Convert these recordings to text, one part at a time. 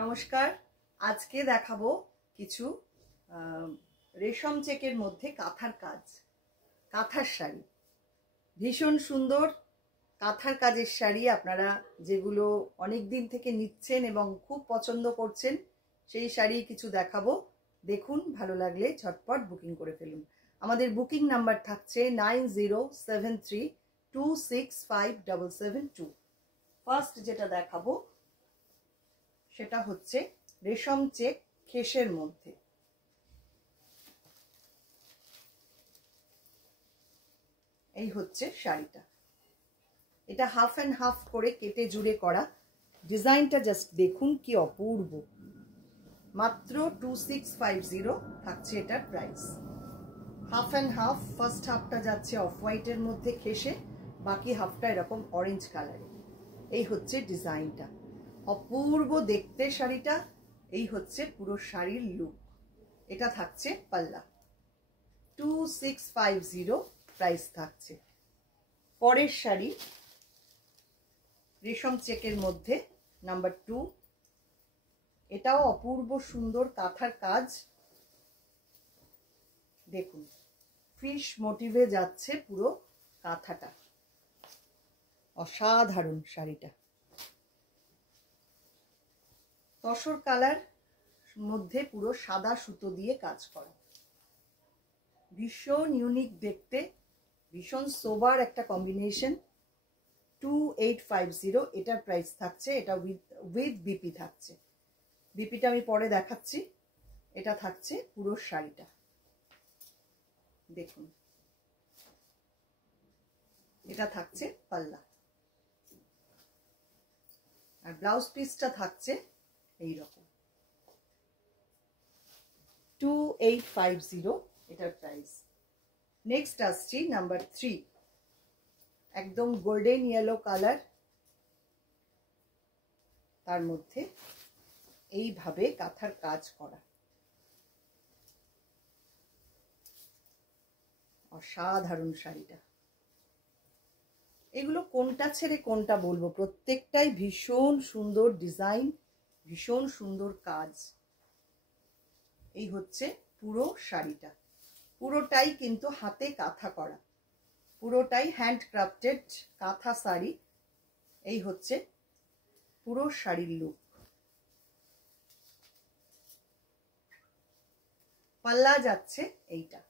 নমস্কার। আজকে দেখাবো কিছু রেশম চেকের মধ্যে কাঁথার কাজ, কাঁথার শাড়ি। ভীষণ সুন্দর কাঁথার কাজের শাড়ি, আপনারা যেগুলো অনেক দিন থেকে নিচ্ছেন এবং খুব পছন্দ করছেন সেই শাড়ি কিছু দেখাবো। দেখুন, ভালো লাগলে ঝটপট বুকিং করে ফেলুন। আমাদের বুকিং নাম্বার থাকছে 9073265772। ফার্স্ট যেটা দেখাবো সেটা হচ্ছে রেশম চেক খেসের মধ্যে। এই হচ্ছে শাড়িটা, এটা হাফ অ্যান্ড হাফ করে কেটে জুড়ে করা। ডিজাইনটা জাস্ট দেখুন কি অপূর্ব। মাত্র 2650 থাকছে এটার price. Half and half, first হাফটা যাচ্ছে অফ হোয়াইটের মধ্যে খেসে, বাকি হাফটা এরকম অরেঞ্জ কালারে। এই হচ্ছে ডিজাইনটা, অপূর্ব দেখতে শাড়িটা। এই হচ্ছে পুরো শাড়ির লুক। এটা থাকছে পাল্লা, 2650 প্রাইস থাকছে। পরের শাড়ি রেশম চেকের মধ্যে নাম্বার 2। এটাও অপূর্ব সুন্দর কাঁথার কাজ। দেখুন, ফিশ মোটিভে যাচ্ছে পুরো কাঁথাটা, অসাধারণ শাড়িটা। তসর কালার মধ্যে পুরো সাদা সুতো দিয়ে কাজ করা, ভীষণ ইউনিক দেখতে, ভীষণ সোবার একটা কম্বিনেশন। 2850 এটার প্রাইস থাকছে। এটা উইথ বিপি থাকছে। বিপিটা আমি পরে দেখাচ্ছি। এটা থাকছে পুরো শাড়িটা, দেখুন। এটা থাকছে পাল্লা, আর ব্লাউজ পিসটা থাকছে এইরকম। 2850 এটার প্রাইস। নেক্সট আসছি নাম্বার 3, একদম গোল্ডেন ইয়েলো কালার, তার মধ্যে এইভাবে কাঁথার কাজ করা, অসাধারণ শাড়িটা। এগুলো কোনটা ছেড়ে কোনটা বলবো, প্রত্যেকটাই ভীষণ সুন্দর ডিজাইন, ভীষণ সুন্দর কাজ। এই হচ্ছে পুরো শাড়িটা, পুরোটাই কিন্তু হাতে কাঁথা করা, পুরোটাই হ্যান্ড ক্রাফটেড কাঁথা শাড়ি। এই হচ্ছে পুরো শাড়ির লুক। পাল্লা যাচ্ছে এইটা,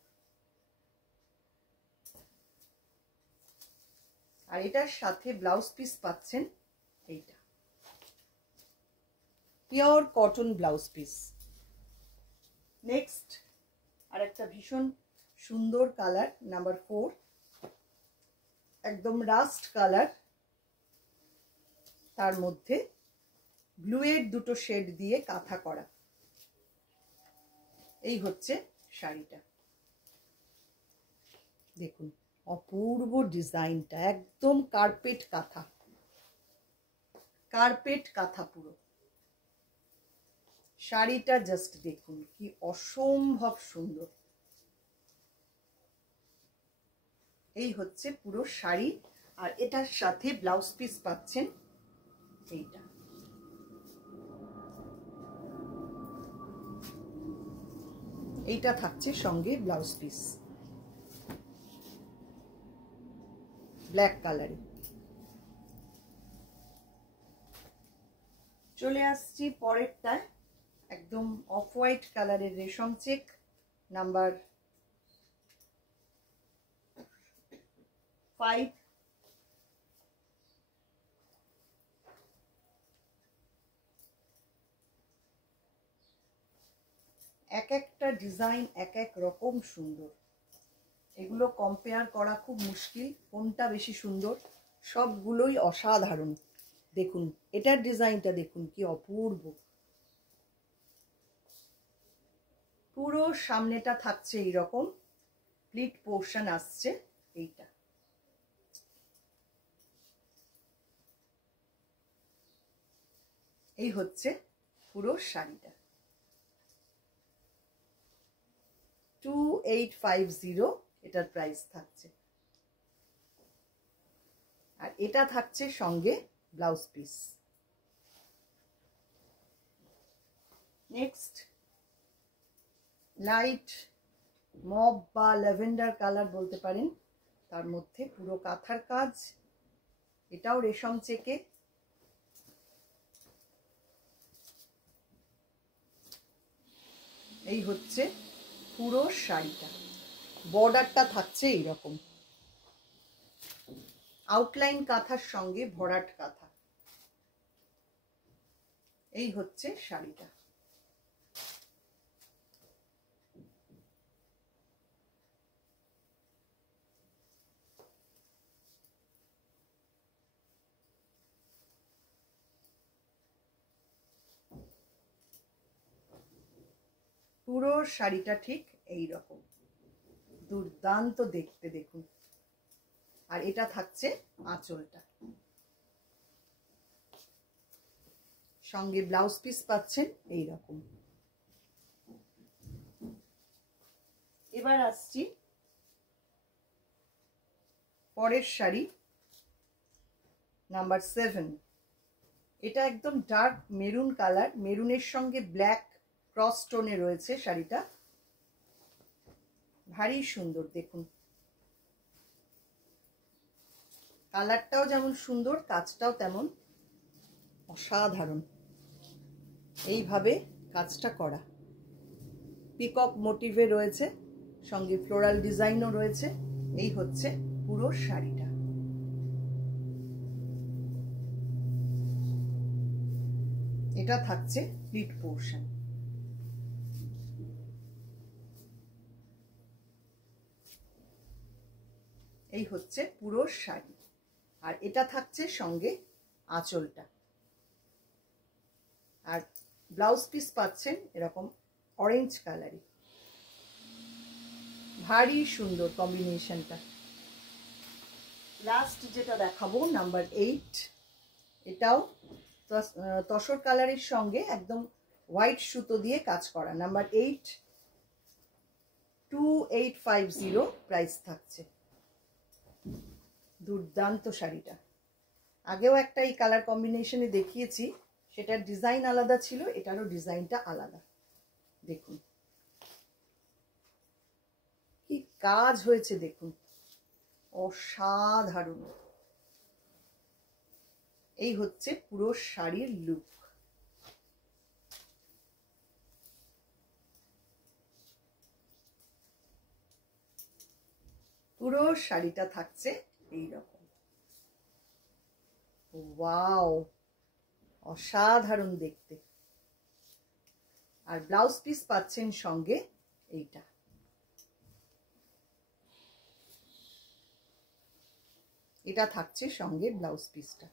আর এটার সাথে ব্লাউজ পিস পাচ্ছেন এইটা, pure cotton blouse piece. Next আর একটা ভীষণ সুন্দর কালার, নাম্বার 4, একদম রাস্ট কালার, তার মধ্যে ব্লু এর দুটো শেড দিয়ে কাঁথা করা। এই হচ্ছে শাড়িটা, দেখুন অপূর্ব ডিজাইনটা, একদম কার্পেট কাঁথা, কার্পেট কাঁথা পুরো শাড়িটা। জাস্ট দেখুন কি অসম্ভব সুন্দর। এই হচ্ছে পুরো শাড়ি, আর এটার সাথে ব্লাউজ পিস পাচ্ছেন এইটা। এইটা থাকছে সঙ্গে ব্লাউজ পিস, ব্ল্যাক কালারে। চলে আসছি পরেরটায়, একদম অফ হোয়াইট কালারের রেশম চেক, নাম্বার 5। এক একটা ডিজাইন এক এক রকম সুন্দর, এগুলো কম্পেয়ার করা খুব মুশকিল কোনটা বেশি সুন্দর, সবগুলোই অসাধারণ। দেখুন এটার ডিজাইনটা দেখুন কি অপূর্ব। পুরো সামনেটা থাকছে এইরকম, প্লিট পোর্শন আসছে এইটা। এই হচ্ছে পুরো শাড়িটা, 2850 এটার প্রাইস থাকছে। আর এটা থাকছে সঙ্গে blouse piece. Next slide mob বা ল্যাভেন্ডার কালার বলতে পারেন, তার মধ্যে পুরো কাঁথার কাজ, এটাও রেশম চেকে। এই হচ্ছে পুরো শাড়িটা, বর্ডারটা থাকছে এইরকম, আউটলাইন কাঁথার সঙ্গে ভরাট কাঁথা। এই হচ্ছে শাড়িটা। পুরো শাড়িটা ঠিক এই রকম, দুর্দান্ত দেখতে, দেখুন। আর এটা থাকছে আঁচলটা, সঙ্গে ব্লাউজ পিস পাচ্ছেন এই রকম। এবার আসছি পরের শাড়ি নাম্বার 7। এটা একদম ডার্ক মেরুন কালার, মেরুনের সঙ্গে ব্ল্যাক ক্রস স্টোনে রয়েছে শাড়িটা, ভারী সুন্দর দেখুন। কালারটাও যেমন সুন্দর, কাজটাও তেমন অসাধারণ। এইভাবে কাজটা করা, পিকক মোটিভে রয়েছে, সঙ্গে ফ্লোরাল ডিজাইনও রয়েছে। এই হচ্ছে পুরো শাড়িটা। এটা থাকছে প্লিট পোর্শন। এই হচ্ছে পুরো শাড়ি, আর এটা থাকছে সঙ্গে আঁচলটা। আর ব্লাউজ পিস পাচ্ছেন এরকম অরেঞ্জ কালারে, ভারী সুন্দর কম্বিনেশনটা। লাস্ট যেটা দেখাবো নাম্বার 8, এটাও তসর কালারের সঙ্গে একদম হোয়াইট সুতো দিয়ে কাজ করা। নাম্বার 8, 2850 প্রাইস থাকছে। দুর্দান্ত শাড়িটা, আগেও একটা এই কালার কম্বিনেশনে দেখিয়েছি, সেটার ডিজাইন আলাদা ছিল, এটারও ডিজাইনটা আলাদা। দেখুন কি কাজ হয়েছে, দেখুন অসাধারণ। এই হচ্ছে পুরো শাড়ির লুক। পুরো শাড়িটা থাকছে এইরকম। ওয়াও, অসাধারণ দেখতে। আর ব্লাউজ পিস পাচ্ছেন সঙ্গে এইটা। এটা থাকছে সঙ্গে ব্লাউজ পিসটা।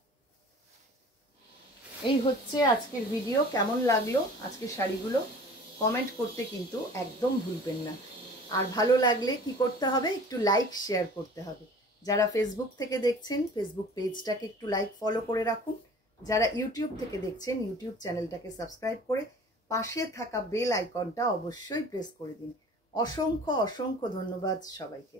এই হচ্ছে আজকের ভিডিও। কেমন লাগলো আজকের শাড়িগুলো কমেন্ট করতে কিন্তু একদম ভুলবেন না। আর ভালো লাগলে কি করতে হবে, একটু লাইক শেয়ার করতে হবে। যারা ফেসবুক থেকে দেখছেন ফেসবুক পেজটাকে একটু লাইক ফলো করে রাখুন। যারা ইউটিউব থেকে দেখছেন ইউটিউব চ্যানেলটাকে সাবস্ক্রাইব করে পাশে থাকা বেল আইকনটা অবশ্যই প্রেস করে দিন। অসংখ্য অসংখ্য ধন্যবাদ সবাইকে।